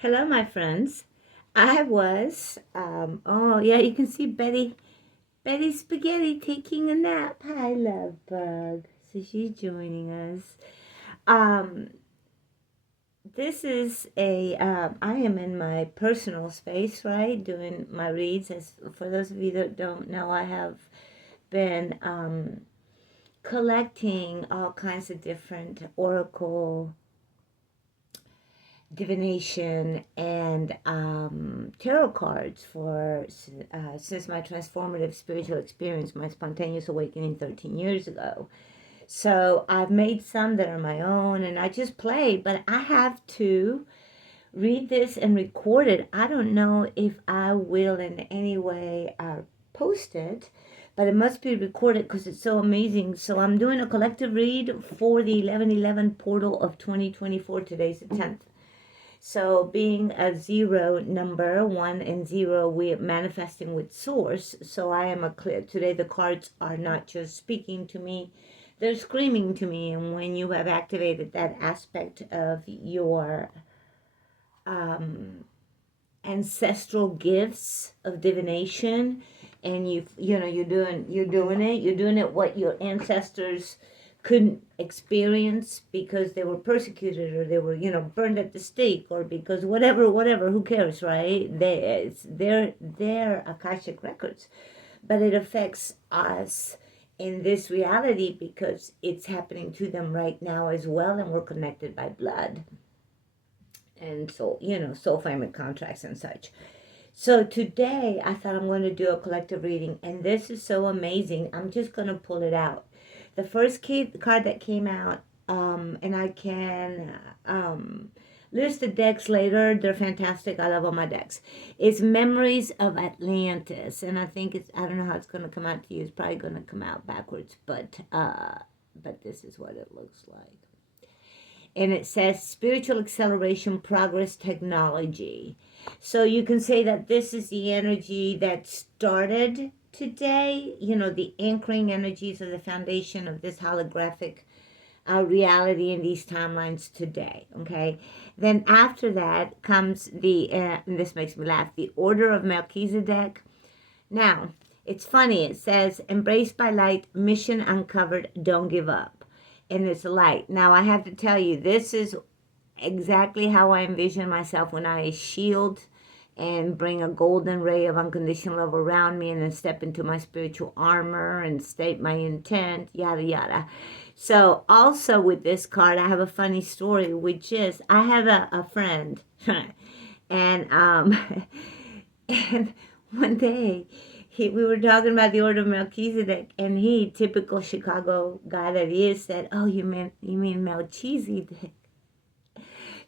Hello, my friends. I was, oh yeah, you can see Betty Spaghetti taking a nap. Hi, love bug. So she's joining us. Um, this is I am in my personal space, right? Doing my reads. As for those of you that don't know, I have been collecting all kinds of different oracle divination and tarot cards for since my transformative spiritual experience, my spontaneous awakening 13 years ago. So I've made some that are my own and I just play, but I have to read this and record it. I don't know if I will in any way post it, but it must be recorded because it's so amazing. So I'm doing a collective read for the 1111 portal of 2024. Today's the 10th. So being a zero number, one and zero, we're manifesting with source. So I am a clear, today the cards are not just speaking to me, they're screaming to me. And when you have activated that aspect of your um, ancestral gifts of divination, and you're doing it what your ancestors couldn't experience because they were persecuted or they were burned at the stake or because whatever, who cares, right? They're akashic records, but it affects us in this reality because it's happening to them right now as well, and we're connected by blood and soul family contracts and such. So today I thought I'm going to do a collective reading, and this is so amazing. I'm just going to pull it out. The first card that came out, and I can list the decks later. They're fantastic. I love all my decks. It's Memories of Atlantis, and I don't know how it's going to come out to you. It's probably going to come out backwards, but this is what it looks like. And it says spiritual acceleration, progress, technology. So you can say that this is the energy that started today, the anchoring energies of the foundation of this holographic reality in these timelines today. Okay. Then after that comes and this makes me laugh, the Order of Melchizedek. Now, it's funny. It says, embraced by light, mission uncovered, don't give up. And it's light. Now, I have to tell you, this is exactly how I envision myself when I shield and bring a golden ray of unconditional love around me and then step into my spiritual armor and state my intent, yada, yada. So also with this card, I have a funny story, which is I have a friend and, and one day we were talking about the Order of Melchizedek, and he, typical Chicago guy that he is, said, "Oh, you mean Melchizedek?"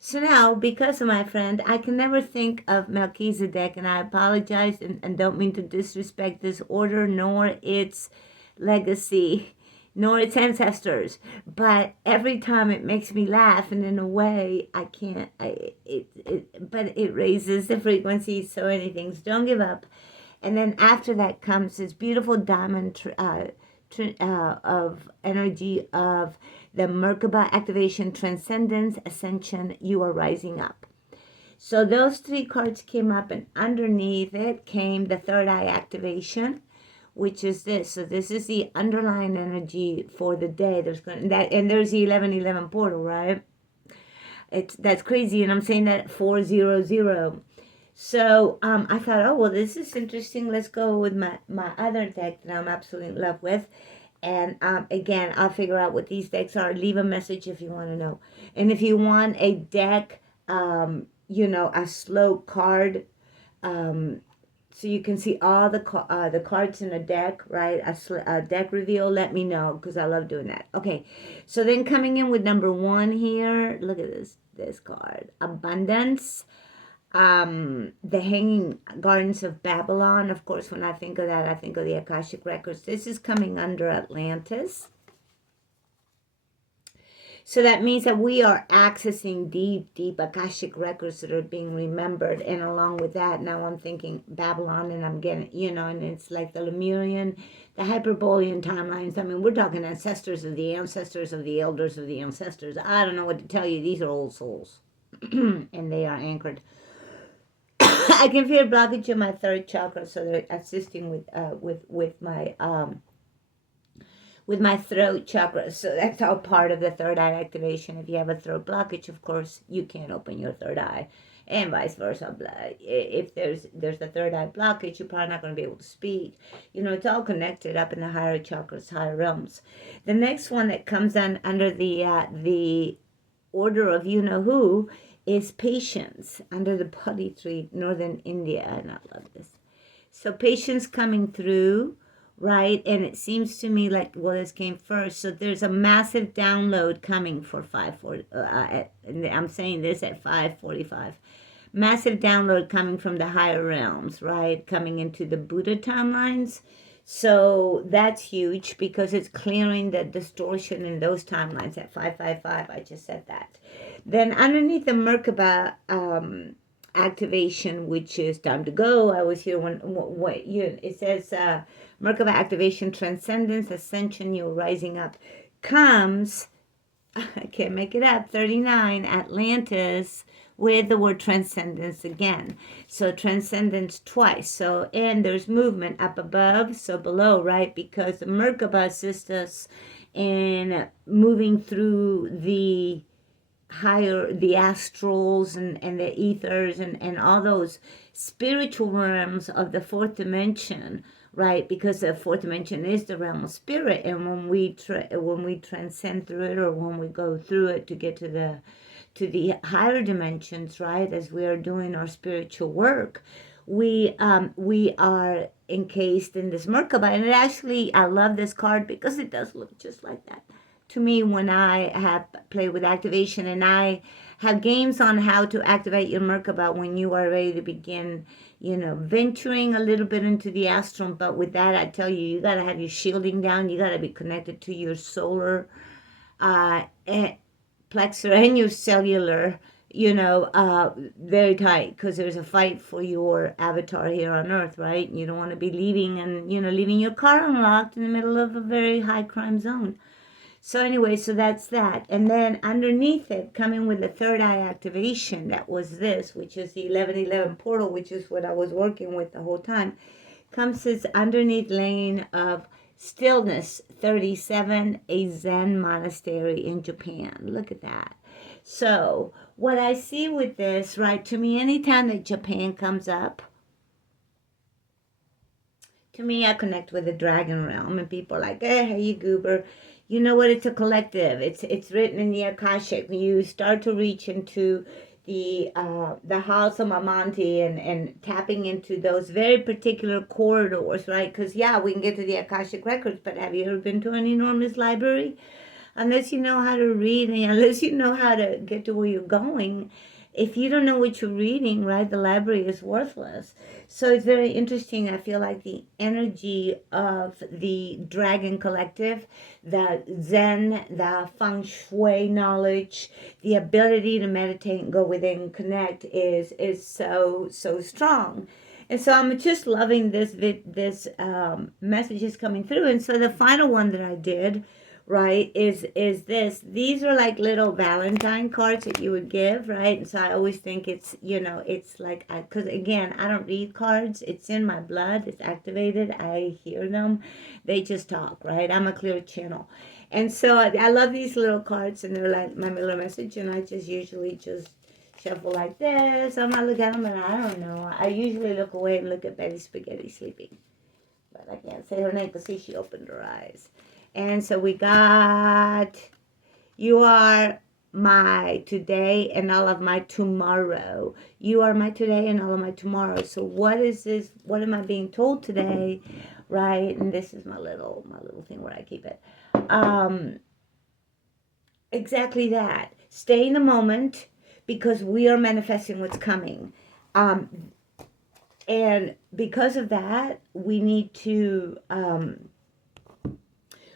So now, because of my friend, I can never think of Melchizedek, and I apologize and don't mean to disrespect this order, nor its legacy, nor its ancestors. But every time it makes me laugh, and in a way, I can't, but it raises the frequency, so anything's don't give up. And then after that comes this beautiful diamond of energy of the Merkaba activation, transcendence, ascension, you are rising up. So those three cards came up, and underneath it came the third eye activation, which is this. So this is the underlying energy for the day. There's the 1111 portal, right? That's crazy, and I'm saying that 400. So I thought, oh, well, this is interesting. Let's go with my other deck that I'm absolutely in love with. And again, I'll figure out what these decks are. Leave a message if you want to know. And if you want a deck, a slow card, so you can see all the cards in a deck, right? A deck reveal, let me know because I love doing that. Okay, so then coming in with number one here, look at this card. Abundance. The Hanging Gardens of Babylon. Of course, when I think of that, I think of the Akashic Records. This is coming under Atlantis. So that means that we are accessing deep Akashic records that are being remembered. And along with that, now I'm thinking Babylon, and I'm getting, and it's like the Lemurian, the Hyperborean timelines. I mean, we're talking ancestors of the ancestors of the elders of the ancestors. I don't know what to tell you. These are old souls. and they are anchored. I can feel blockage in my third chakra, so they're assisting with my throat chakra. So that's all part of the third eye activation. If you have a throat blockage, of course, you can't open your third eye, and vice versa. If there's a third eye blockage, you're probably not going to be able to speak. It's all connected up in the higher chakras, higher realms. The next one that comes under the order of who is patience under the body tree, northern India, and I love this. So patience coming through, right? And it seems to me like, well, this came first. So there's a massive download coming for 5:40. And I'm saying this at 5:45. Massive download coming from the higher realms, right? Coming into the Buddha timelines. So that's huge because it's clearing the distortion in those timelines at 555. I just said that. Then underneath the Merkaba activation, which is time to go. I was here when it says Merkaba activation, transcendence, ascension, you're rising up, comes. I can't make it up. 39 Atlantis with the word transcendence again. So transcendence twice. So and there's movement up above, so below, right? Because the Merkaba assists us in moving through the higher, the astrals and the ethers and all those spiritual realms of the fourth dimension, right? Because the fourth dimension is the realm of spirit, and when we transcend through it, or when we go through it to get to the higher dimensions, right, as we are doing our spiritual work, we are encased in this Merkaba. And it actually, I love this card because it does look just like that to me when I have played with activation, and I have games on how to activate your Merkaba when you are ready to begin, venturing a little bit into the astral. But with that, I tell you, you got to have your shielding down. You got to be connected to your solar plexus and your cellular, very tight, because there's a fight for your avatar here on Earth, right? You don't want to be leaving your car unlocked in the middle of a very high crime zone. So anyway, so that's that. And then underneath it, coming with the third eye activation, that was this, which is the 1111 portal, which is what I was working with the whole time, comes this underneath lane of stillness, 37, a Zen monastery in Japan. Look at that. So what I see with this, right, to me, anytime that Japan comes up, to me, I connect with the dragon realm, and people are like, hey, you goober. You know what? It's a collective. It's written in the Akashic. When you start to reach into the house of Mamanti and tapping into those very particular corridors, right? Because we can get to the Akashic records, but have you ever been to an enormous library? Unless you know how to read, and unless you know how to get to where you're going, if you don't know what you're reading, right, the library is worthless. So it's very interesting. I feel like the energy of the Dragon Collective, the Zen, the Feng Shui knowledge, the ability to meditate and go within, connect is so strong. And so I'm just loving this messages coming through. And so the final one that I did, right, is this. These are like little Valentine cards that you would give, right? And so I always think it's, it's like, because again, I don't read cards. It's in my blood. It's activated. I hear them. They just talk, right? I'm a clear channel. And so I love these little cards, and they're like my little message, and I just usually just shuffle like this. I might look at them, and I don't know. I usually look away and look at Betty Spaghetti sleeping. But I can't say her name because see, she opened her eyes. And so we got, you are my today and all of my tomorrow. You are my today and all of my tomorrow. So what is this? What am I being told today? Right? And this is my little thing where I keep it. Exactly that. Stay in the moment, because we are manifesting what's coming. And because of that, we need to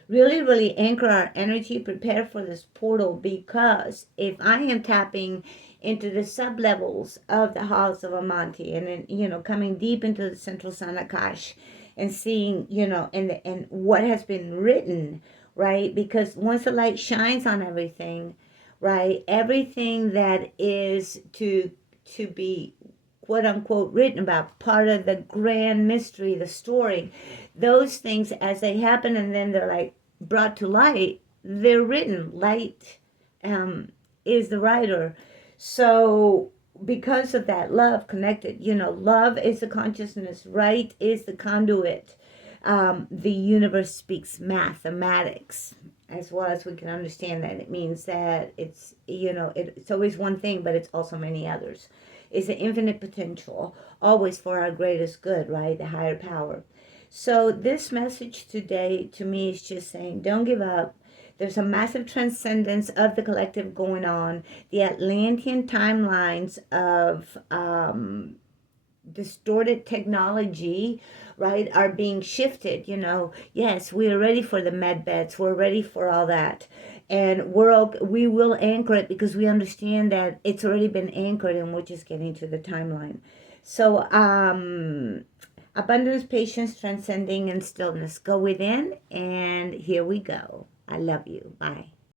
really anchor our energy, prepare for this portal, because if I am tapping into the sub-levels of the house of Amanti, and then, coming deep into the central Sanakash and seeing, and what has been written, right? Because once the light shines on everything, right? Everything that is to be quote unquote written about, part of the grand mystery, the story, those things as they happen and then they're like brought to light, they're written. Light is the writer. So because of that, love connected, love is the consciousness, right is the conduit. The universe speaks mathematics as well as we can understand that. It means that it's always one thing, but it's also many others. It's the infinite potential, always for our greatest good, right? The higher power. So this message today to me is just saying, don't give up. There's a massive transcendence of the collective going on. The Atlantean timelines of distorted technology, right, are being shifted. Yes, we are ready for the med beds, we're ready for all that, and we will anchor it because we understand that it's already been anchored and we're just getting to the timeline. So abundance, patience, transcending, and stillness. Go within, and here we go. I love you. Bye.